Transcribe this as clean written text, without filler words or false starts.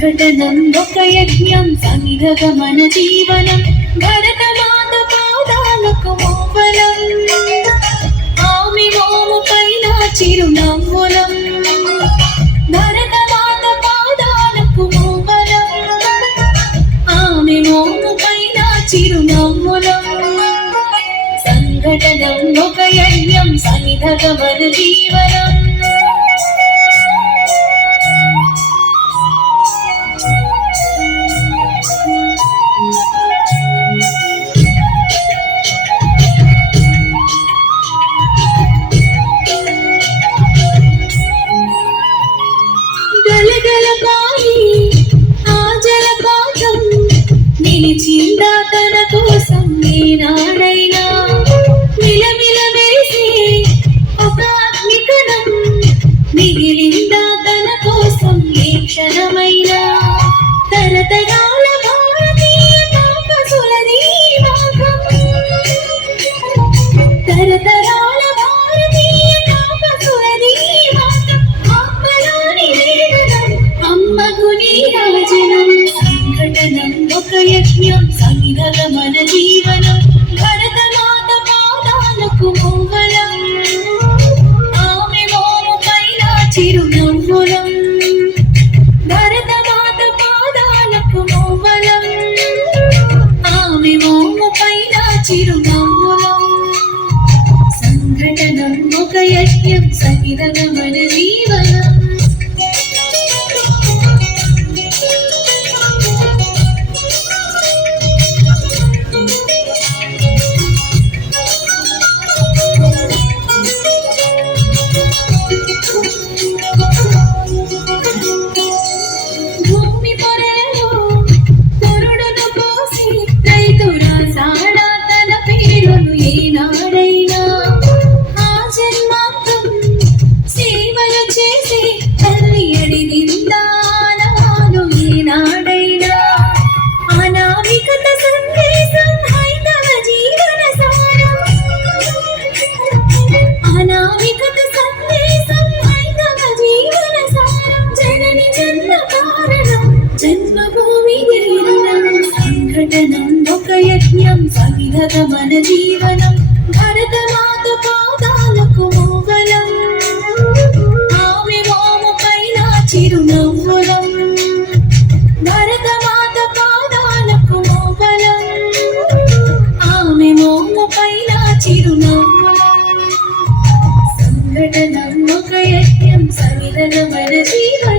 సంఘటనం ఒక యజ్ఞం సమిధగమన జీవనం భరతమాత పాదాలకు మూవలం ఆమె మోము పైన చిరునవ్వులం భరతమాత పాదాలకు మూవలం ఆమె మోము పైన చిరునవ్వులం సంఘటనం ఒక యజ్ఞం సమిధగమన జీవనం నిలిచిందా తన కోసం ఏనాడైనా మిలమిల మెరిసే ఒక అగ్నికణం మిగిలిందా తన కోసం ఏ క్షణమైనా తరతరాల భారతీయ తాపసులది భాగం తరతరాల భారతీయ తాపసులది భాగం అమ్మలోని వేదనం అమ్మకు నీరాజనం సంఘటనం ఒక యజ్ఞం సమిధగమన జీవనం భరతమాత పాదాలకు మూవలం ఆమె మోము పైన చిరునవ్వులం భరతమాత పాదాలకు మూవలం ఆమె మోము పైన చిరునవ్వులం సంఘటనం ఒక యజ్ఞం సమిధగమన జీవనం ఏనాడైనా ఆ జన్మాంతం సేవలు చేసి తల్లి అడిగిందాను ఏనాడైనా అనామికత సందేశం హైందవ జీవన సారం అనామికత సందేశం హైందవ జీవన సారం జనని జన్మ కారణం జన్మభూమి సంఘటనం ఒక యజ్ఞం సమిధగమన జీవనం భరతమాత పాదాలకు మూవలం ఆమె మోము పైన చిరునవ్వులం భరతమాత పాదాలకు మూవలం ఆమె మోము పైన చిరునవ్వులం సంఘటనం ఒక యజ్ఞం సమిధగమన జీవనం